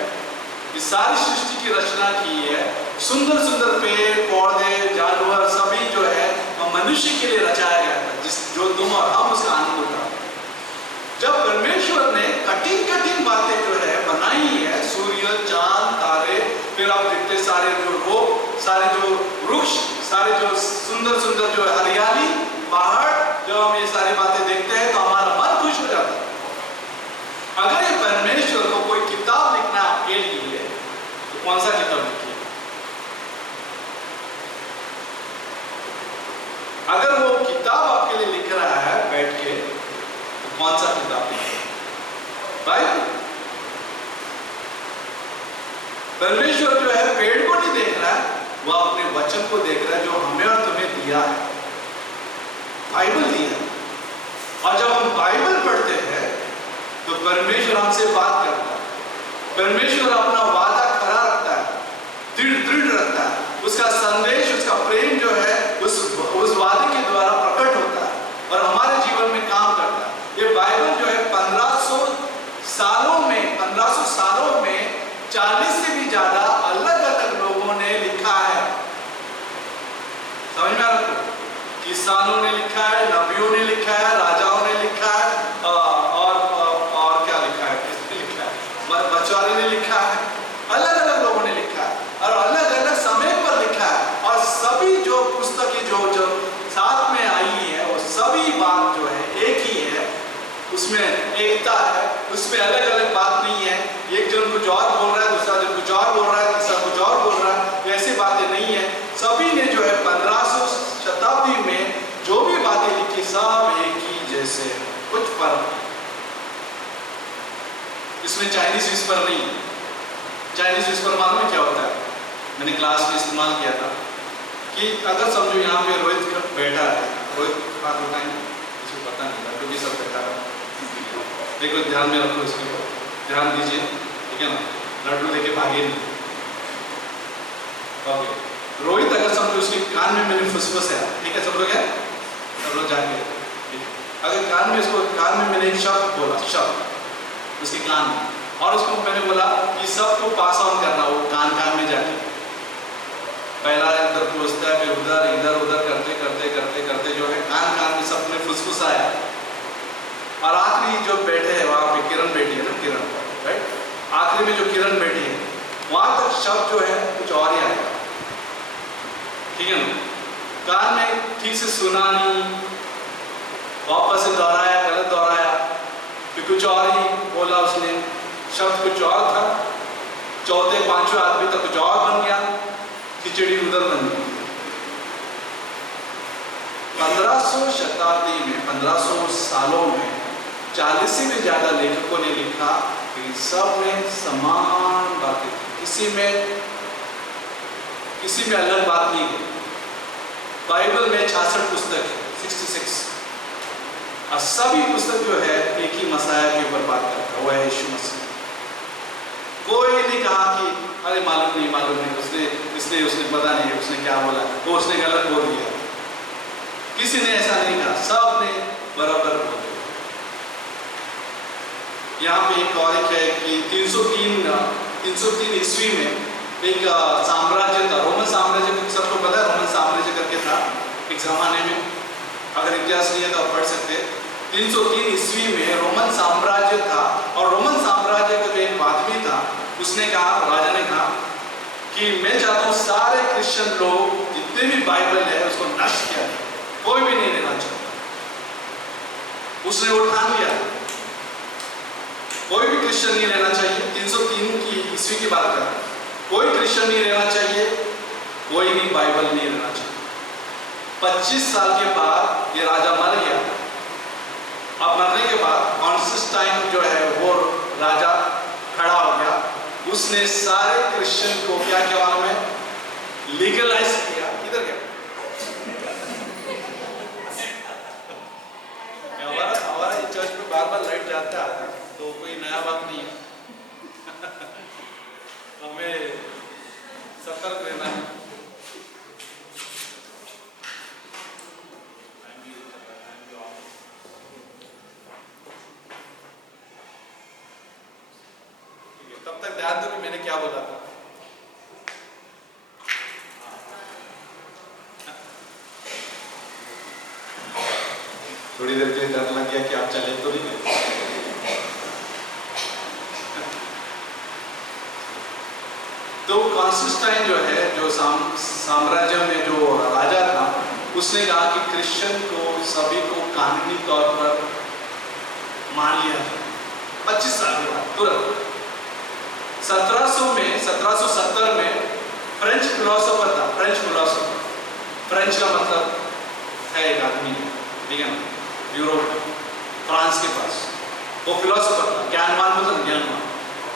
इस सारी सृष्टि की रचना की है, सुंदर सुंदर पेड़ पौधे जानवर सभी जो है मनुष्य के लिए रचाया गया था, जिस जो तुम और हम उसका आनंद उठा। जब परमेश्वर ने कठिन कठिन बातें जो है बनाई है, सूर्य चांद तारे, फिर आप देखते सारे जो रोग, सारे जो वृक्ष, सारे जो सुंदर सुंदर जो हरियाली पहाड़, जब हम ये सारी बातें देखते हैं तो हमारा मन खुश हो जाता है। अगर ये परमेश्वर को कोई किताब लिखना आपके लिए तो कौन सा किताब लिखिए? अगर वो किताब आपके लिए लिख रहा है बैठ के तो कौन सा किताब लिखिए? बाइबल। परमेश्वर जो है पेड़ को नहीं देख रहा है, वो अपने वचन को देख रहा है जो हमें और तुम्हें दिया है, बाइबल दिया है। और जब हम बाइबल पढ़ते हैं तो परमेश्वर हमसे बात करता है, परमेश्वर अपना वादा खरा रखता है, दृढ़ रखता है, उसका संदेश, उसका प्रेम जो है उस वादे के द्वारा प्रकट होता है और हमारे जीवन में काम करता है। ये बाइबल जो है 1500 सालों में 40 से भी ज्यादा अलग अलग लोगों ने लिखा है। समझ में आ रहा है? किसानों ने लिखा है, नबियों ने लिखा है, राजाओं ने लिखा है, और क्या लिखा है, किसने लिखा है, बचवारे ने लिखा है, अलग अलग लोगों ने लिखा है और अलग अलग समय पर लिखा है। और सभी जो पुस्तकें जो साथ में आई है वो सभी बात जो है एक ही है, उसमें एकता है, उसमें अलग अलग बात नहीं है। एक जन कुछ और बोल रहा है, दूसरा जन कुछ और बोल रहा है, तीसरा कुछ और बोल रहा है, ऐसी बातें नहीं है। सभी ने जो है 1500 शताब्दी में जो भी बातें लिखी सब एक ही जैसे, कुछ फर्क नहीं। इसमें चाइनीज विस्पर नहीं है। चाइनीज विस्पर मालूम है क्या होता है? मैंने क्लास में इस्तेमाल किया था कि अगर समझो यहाँ पे रोहित बैठा है, रोहित बात उठाएंगे, इसको पता नहीं था क्योंकि सब बैठा है। देखो ध्यान में रखो, इसके ऊपर ध्यान दीजिए, ठीक है ना? लड्डू लेके भागे नहीं। ओके, रोहित अगर समझो उसके कान में मैंने फुसफुस है, ठीक है, सब लोग है, सब लोग जाके, अगर कान में इसको कान में मैंने एक शब्द बोला, शब्द उसके कान में, और उसको मैंने बोला कि सबको पास ऑन करना, वो कान में जाके पहला इधर पहुंचता है, फिर उधर इधर उधर करते करते करते करते जो है कान में सब में फुसफुस आया। और आखिरी जो बैठे हैं वहाँ पे किरण बैठी है ना, किरण, राइट, आखिरी में जो किरण बैठी है वहां तक शब्द जो है कुछ और ही आएगा, ठीक है ना? कान में ठीक से सुना नहीं, वापस से दोहराया, गलत दोहराया, फिर कुछ और ही बोला उसने, शब्द कुछ और था, चौथे पांचवें आदमी तक कुछ और बन गया, खिचड़ी उधर बन गई। 1500 शताब्दी में, 1500 सालों में 40 से भी ज्यादा लेखकों ने लिखा कि सब में समान बातें, किसी में अलग बात नहीं है। बाइबल में 66 पुस्तक है, 66, और सभी पुस्तक जो है एक ही मसाया के ऊपर बात करता है, वो है यीशु मसीह। कोई नहीं कहा कि अरे मालूम नहीं, उसने पता नहीं है उसने क्या बोला, वो उसने गलत बोल दिया। किसी ने ऐसा नहीं कहा, सब ने बराबर बोल दिया। यहाँ पे एक और है कि 303 ईस्वी में एक साम्राज्य था, रोमन साम्राज्य, सबको पता है रोमन साम्राज्य करके था एक जमाने में। अगर इतिहास नहीं है तो आप पढ़ सकते हैं। 303 ईस्वी में रोमन साम्राज्य था, और रोमन साम्राज्य का जो एक आदमी था, उसने कहा, राजा ने कहा कि मैं चाहता हूँ सारे क्रिश्चियन लोग जितने भी बाइबल है उसको नष्ट किया, कोई भी नहीं लेना चाहता। उसने वो ठान लिया, कोई भी क्रिश्चियन नहीं रहना चाहिए। 303 की ईस्वी की बात कर, कोई क्रिश्चियन नहीं रहना चाहिए, कोई भी बाइबल नहीं रहना चाहिए। 25 साल के बाद ये राजा मर गया। अब मरने के बाद कॉन्स्टेंटाइन जो है वो राजा खड़ा हो गया। उसने सारे क्रिश्चियन को क्या क्या मालूम है, लीगलाइज किया। किधर गया? हमारा चर्च में बार बार लाइट जाता है, तो कोई नया बात नहीं है। हमें सतर्क रहना है। तब तक ध्यान दो कि मैंने क्या बोला था। थोड़ी देर के लिए डर लग गया कि आप चले तो नहीं गए। तो कॉन्स्टेंटाइन जो है, जो साम्राज्य में जो राजा था, उसने कहा कि क्रिश्चियन को सभी को कानूनी तौर पर मान लिया था। 25 साल के बाद तुरंत 1770 में फ्रेंच फिलोसोफर था। फ्रेंच फिलोसोफर, फ्रेंच का मतलब है एक आदमी, ठीक है ना, यूरोप फ्रांस के पास, वो फिलोसोफर था, ज्ञानवान मतलब ज्ञानवान।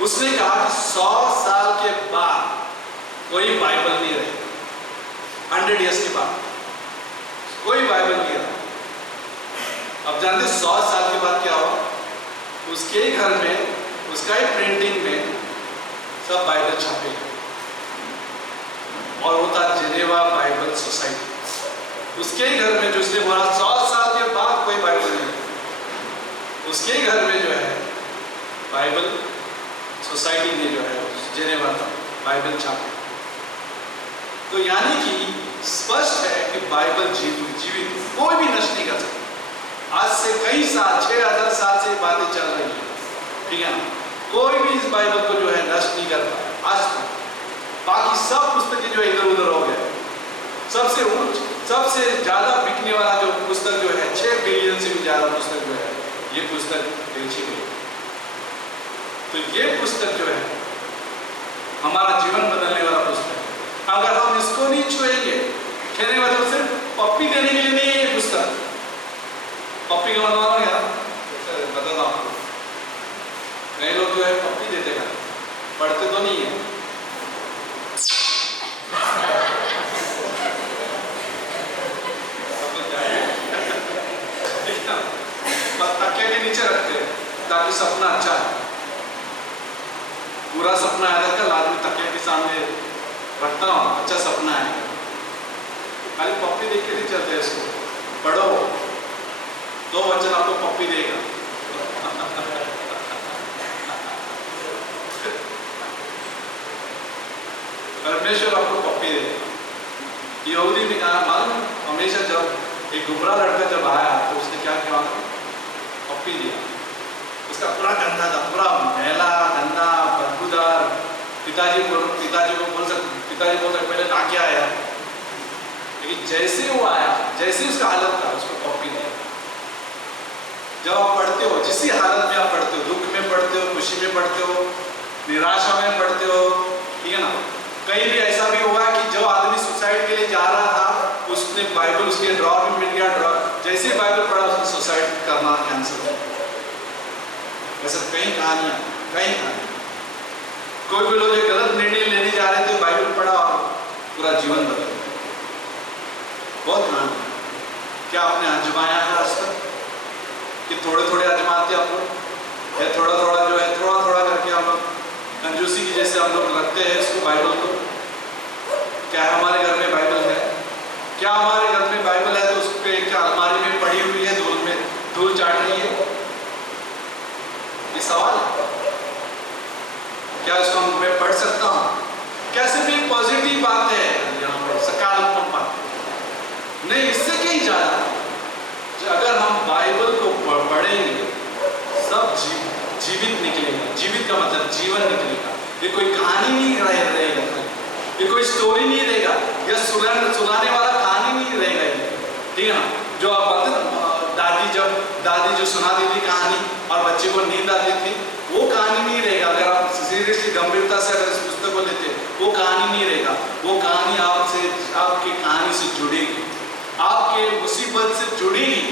उसने कहा कि 100 साल के बाद कोई बाइबल नहीं रही। 100 इयर्स के बाद कोई बाइबल नहीं रहा। अब जानते 100 साल के बाद क्या हुआ? उसके घर में, उसका ही प्रिंटिंग में सब बाइबल छापे, और वो था जेनेवा बाइबल सोसाइटी। उसके ही घर में, जो उसने बोला 100 साल के बाद कोई बाइबल नहीं, उसके ही घर में जो है बाइबल सोसाइटी ने जो है जेनेवा का बाइबल छापा। तो यानी कि स्पष्ट है कि बाइबल जीवित, कोई भी नष्ट नहीं कर सकता। आज से कई साल, 6000 साल से बातें चल रही है, ठीक है ना, कोई भी इस बाइबल को जो है नष्ट नहीं कर पाया आज तक। बाकी सब पुस्तकें जो इधर उधर हो गए। सबसे उच्च, सबसे ज्यादा बिकने वाला जो पुस्तक जो है, 6 बिलियन से भी ज्यादा पुस्तक जो है, ये पुस्तक बेची गई। तो ये पुस्तक जो है हमारा जीवन बदलने वाला पुस्तक है। अगर हम इसको नहीं छुएंगे, कहने का मतलब सिर्फ पप्पी देने के लिए नहीं है ये पुस्तक। पप्पी का मतलब क्या बताता हूँ आपको। कई लोग जो है पप्पी देते हैं, पढ़ते तो नहीं है। तकिया के नीचे रखते हैं ताकि सपना अच्छा है। पूरा सपना आया था, कल आदमी तकिया के सामने रखता हूँ, अच्छा सपना है। खाली पप्पी देख के नहीं चलते, इसको पढ़ो, 2 वचन आपको पप्पी देगा। परमेश्वर आपको पप्पी देगा। यहूदी ने कहा, मालूम, हमेशा जब एक गुमराह लड़का जब आया तो उसने क्या किया? पप्पी दिया। उसका पूरा गंदा था, पूरा मैला, गंदा, बदबूदार। पिताजी को बोल सकते पहले ना क्या आया, लेकिन जैसे वो आया, जैसे उसका हालत था, उसको पप्पी दिया। जब आप पढ़ते हो, जिस हालत में आप पढ़ते हो, दुख में पढ़ते हो, खुशी में पढ़ते हो, निराशा में पढ़ते हो, ठीक है ना, कहीं भी ऐसा भी हुआ कि जो आदमी सुसाइड के लिए जा रहा था, उसने बाइबल उसके ड्रॉर में मिल गया, ड्रॉर जैसे बाइबल पढ़ा उसने सुसाइड करना कैंसिल किया। ऐसा कई कहानियां, कई कहानियां। कोई भी लोग गलत निर्णय लेने जा रहे थे, बाइबल पढ़ा और पूरा जीवन बदल गया। बहुत कहानी। क्या आपने आजमाया है आज तक? कि थोड़े थोड़े आजमाते आप लोग, या थोड़ा थोड़ा जो है, थोड़ा थोड़ा करके हम लोग कंजूसी की जैसे हम लोग रखते हैं इसको, बाइबल को? क्या हमारे घर में बाइबल है? क्या हमारे घर में बाइबल है तो उस पे क्या अलमारी में पड़ी हुई है, धूल चाट रही है? ये सवाल है। क्या इसको मैं पढ़ सकता हूँ? कैसे जीवित निकलेगा। जीवित का मतलब जीवन निकलेगा। ये कोई कहानी नहीं रहेगा, ये कोई स्टोरी नहीं रहेगा, या सुनाने वाला कहानी नहीं रहेगा ये, ठीक है ना। जो आप बोलते ना, दादी जो सुनाती थी कहानी और बच्चे को नींद आती थी, वो कहानी नहीं रहेगा। अगर आप सीरियसली गंभीरता से अगर इस पुस्तक को लेते हैं, वो कहानी नहीं रहेगा। वो कहानी आपकी कहानी से जुड़ेगी, आपके मुसीबत से जुड़ेगी,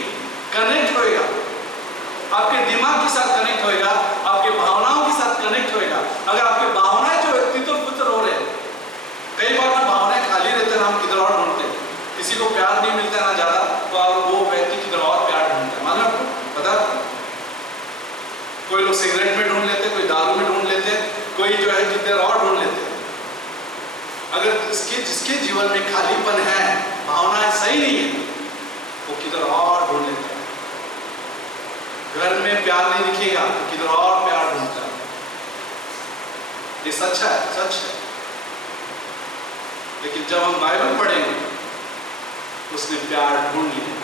कनेक्ट होएगा, आपके दिमाग के साथ कनेक्ट होएगा, आपके भावनाओं के साथ कनेक्ट होएगा। अगर आपके भावनाएं जो है तितर पुतर हो रहे हैं, कई बार ना भावनाएं खाली रहते हैं, हम किधर और ढूंढते हैं, किसी को प्यार नहीं मिलता ना ज्यादा, तो वो व्यक्ति किधर और प्यार ढूंढता है। मालूम आपको, पता? कोई लोग सिगरेट में ढूंढ लेते, कोई दारू में ढूंढ लेते, कोई जो है किधर और ढूंढ लेते। अगर जिसके जीवन में खालीपन है, भावनाएं सही नहीं है, वो किधर और ढूंढ लेते हैं। घर में प्यार नहीं दिखेगा तो किधर और प्यार ढूंढता है। ये सच है, सच है। लेकिन जब हम बाइबल पढ़ेंगे, उसने प्यार ढूंढ लिया,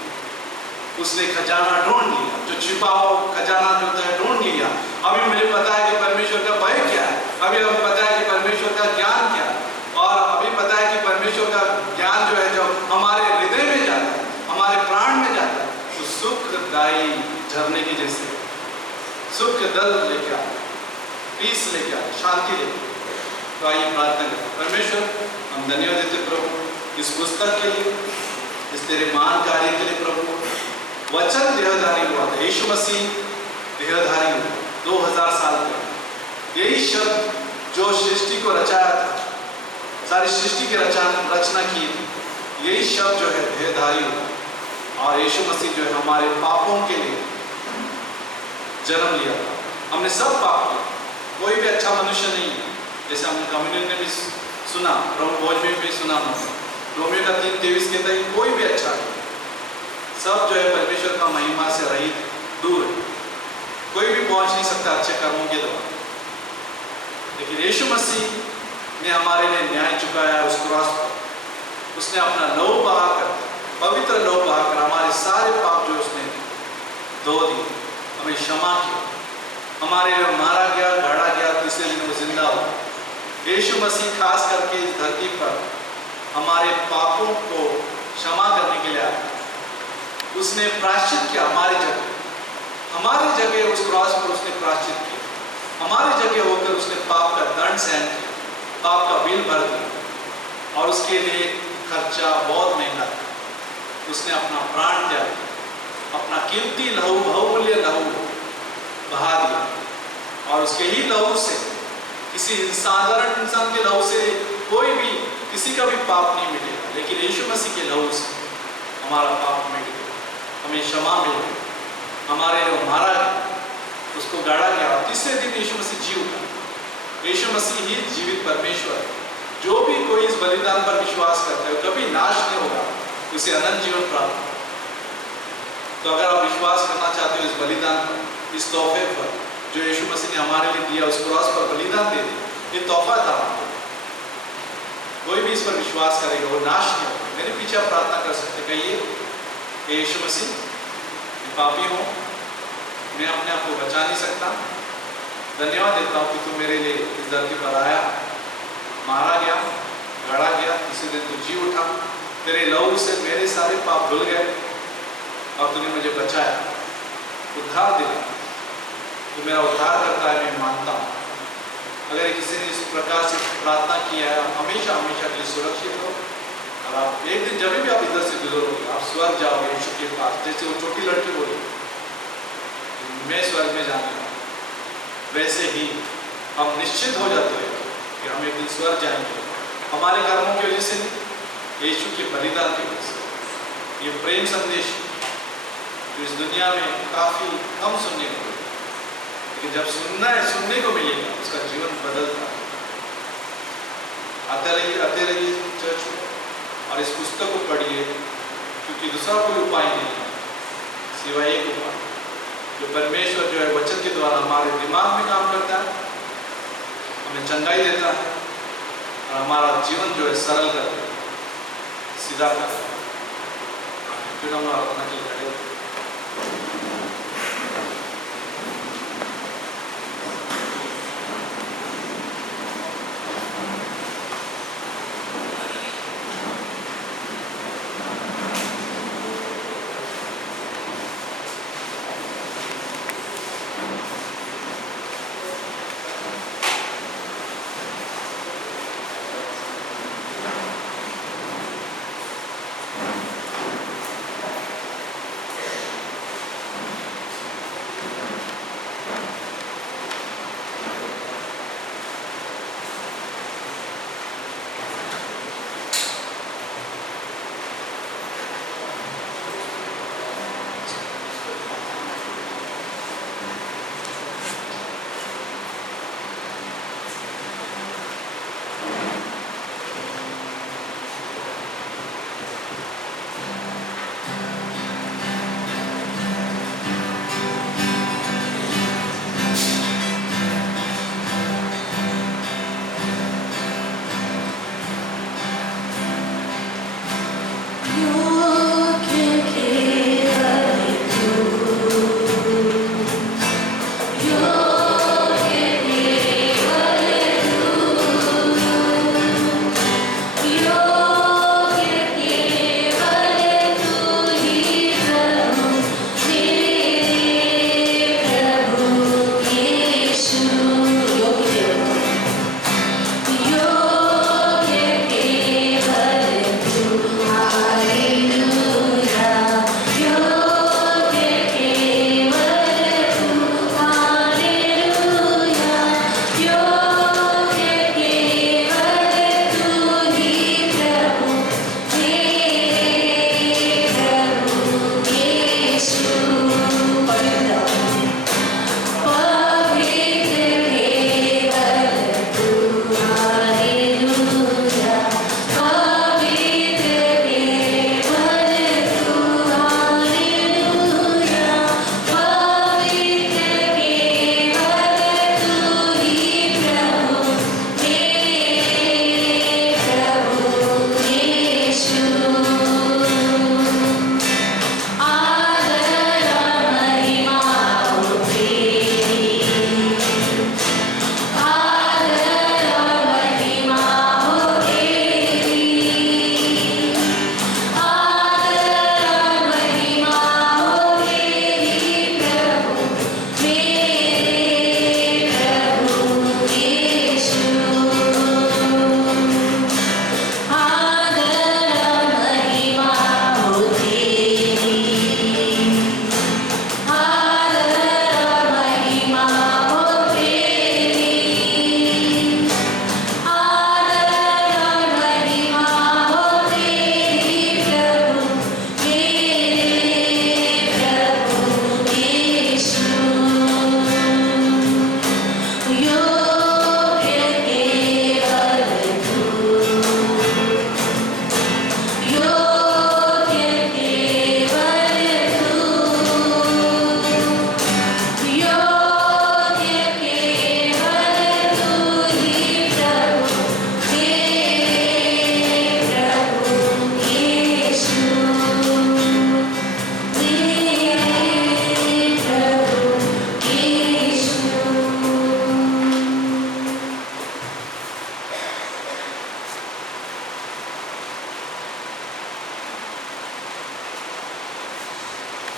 उसने खजाना ढूंढ लिया, जो छिपा हुआ खजाना जो है ढूंढ लिया। अभी मुझे पता है कि परमेश्वर का भय क्या है, अभी हमें पता है कि परमेश्वर का ज्ञान क्या है, और अभी पता है कि परमेश्वर का ज्ञान जो है, जो हमारे हृदय में जाता है, हमारे प्राण में जाता है, तो सुखदायी झरने की जैसे सुख दल लेके आ, पीस लेके आ, शांति लेके। तो आइए प्रार्थना करें। परमेश्वर, हम धन्यवाद देते प्रभु इस पुस्तक के लिए, इस तेरे महान कार्य के लिए। प्रभु वचन देहधारी हुआ था, यीशु मसीह देहधारी हुआ 2000 साल पहले। यही शब्द जो सृष्टि को रचाया था, सारी सृष्टि की रचना की थी, यही शब्द जो है देहधारी हुआ, और यीशु मसीह जो है हमारे पापों के लिए जन्म लिया था। हमने सब पाप किया, कोई भी अच्छा मनुष्य नहीं है। जैसे हमने कम्युनियन में भी सुना, प्रभु भोज में भी सुना, हमने रोमियो का 3:23 कहता है कोई भी अच्छा नहीं, सब जो है परमेश्वर का महिमा से रहित, दूर है, कोई भी पहुंच नहीं सकता अच्छे कर्मों के द्वारा। लेकिन यीशु मसीह ने हमारे लिए न्याय चुकाया उस क्रॉस पर। उसने अपना लहू बहाकर, पवित्र लहू बहाकर हमारे सारे पाप जो उसने धो दिए, हमें क्षमा किया, हमारे लिए मारा गया, गाड़ा गया, तीसरे दिन वो जिंदा हुआ। यीशु मसीह खास करके इस धरती पर हमारे पापों को क्षमा करने के लिए आया। उसने प्रायश्चित किया हमारी जगह उस क्रॉस पर उसने प्रायश्चित किया, हमारी जगह होकर उसने पाप का दंड सहन किया, पाप का बिल भर दिया, और उसके लिए खर्चा बहुत महंगा था। उसने अपना प्राण त्याग, अपना कीमती लहू, बहुमूल्य लहू बहा दिया, और उसके ही लहू से, किसी साधारण इंसान के लहू से कोई भी, किसी का भी पाप नहीं मिटेगा, लेकिन यीशु मसीह के लहू से हमारा पाप मिट गया, हमें क्षमा मिल गई, हमारे लिए मारा गया, उसको गाड़ा गया, और तीसरे दिन यीशु मसीह जी उठा। यीशु मसीह ही जीवित परमेश्वर है। जो भी कोई इस बलिदान पर विश्वास करता है कभी नाश नहीं होगा, उसे अनंत जीवन प्राप्त। तो अगर आप विश्वास करना चाहते हो इस बलिदान पर, इस तोहफे पर जो यीशु मसीह ने हमारे लिए दिया, उस क्रॉस पर बलिदान दे दिया, ये तोहफा था। कोई भी इस पर विश्वास करेगा वो नाश नहीं होगा। मेरे पीछे आप प्रार्थना कर सकते, कहिए यीशु मसीह, मैं पापी हूँ, मैं अपने आप को बचा नहीं सकता, धन्यवाद देता हूँ कि तू मेरे लिए इस धरती पर आया, मारा गया, गड़ा गया, इसी दिन तू जी उठा, तेरे लहू से मेरे सारे पाप धुल गए, और तूने मुझे बचाया, उद्धार दिया। तू मेरा उद्धार करता है, मैं मानता हूँ। अगर किसी ने इस प्रकार से प्रार्थना किया है, हमेशा हमेशा के लिए सुरक्षित हो, और आप एक दिन जब भी आप इधर से गुजरोगे, आप स्वर्ग जाओगे यीशु के पास। जैसे वो छोटी लड़की बोली, मैं स्वर्ग में जाने वाला, वैसे ही हम निश्चित हो जाते हैं कि हम एक दिन स्वर्ग जाएंगे, हमारे कर्मों की वजह से नहीं, यीशु के बलिदान की वजह से। ये प्रेम संदेश तो इस दुनिया में काफी कम सुनने को मिलेगा, लेकिन जब सुनने को मिलेगा, उसका जीवन बदलता है। आते रहिए चर्च में, और इस पुस्तक को पढ़िए, क्योंकि दूसरा कोई उपाय नहीं है सिवाय एक उपाय, जो परमेश्वर जो है वचन के द्वारा हमारे दिमाग में काम करता है, हमें चंगाई देता है, और हमारा जीवन जो है सरल करता है, सीधा करता है। फिर हम अपना खड़े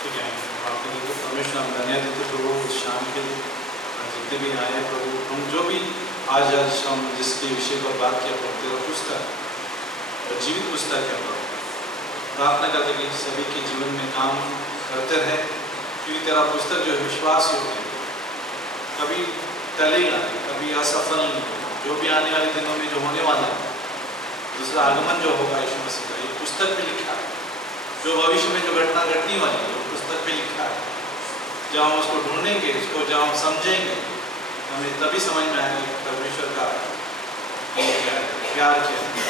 ठीक है, आपके लिए तो परमेश्वर हम धन्यवाद देते प्रभु इस शाम के लिए, और जितने भी आए हैं प्रभु, हम जो भी आज हम जिसके विषय पर बात किया प्रभु, तेरा पुस्तक और जीवित पुस्तक है प्रभु, प्रार्थना करते कि सभी के जीवन में काम करते रहे, क्योंकि तेरा पुस्तक जो है विश्वास योग्य है, कभी टलेगा नहीं, कभी असफल नहीं होगा। जो भी आने वाले दिनों में जो होने वाला है, दूसरा आगमन जो होगा यीशु मसीह का, ये पुस्तक में लिखा है। जो भविष्य में जो घटना घटने वाली है वो पुस्तक में लिखा है। जब हम उसको ढूंढेंगे, उसको जब हम समझेंगे, हमें तभी समझ में आएगा कि परमेश्वर का प्यार क्या है।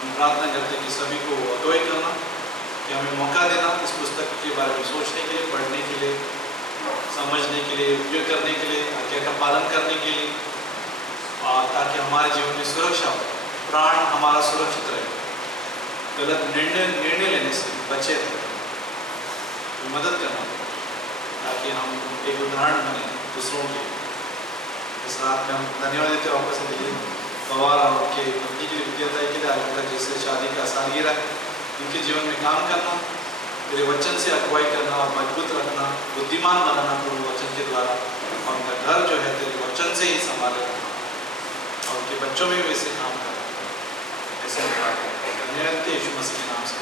हम प्रार्थना करते कि सभी को अगुवाई करना, कि हमें मौका देना इस पुस्तक के बारे में सोचने के लिए, पढ़ने के लिए, समझने के लिए, उपयोग करने के लिए, आज्ञा का पालन करने के लिए, और ताकि हमारे जीवन में सुरक्षा हो, प्राण हमारा सुरक्षित रहे, गलत निर्णय लेने से बचे रहे, तो मदद करना, ताकि हम एक उदाहरण बने दूसरों के। इस रात में हम धन्यवाद देते हैं वापस दिल्ली पवार और उनके पत्नी के लिए, विद्यादाई के लिए, आज जैसे शादी का सालगिरह, उनके जीवन में काम करना, तेरे वचन से अगुवाई करना और मजबूत रखना, बुद्धिमान बनाना पूरे वचन के द्वारा, और उनका घर जो है तेरे वचन से ही संभाले रखना, और उनके बच्चों में वैसे काम करना, ऐसे धन्यवाद यीशु मसीह के नाम से।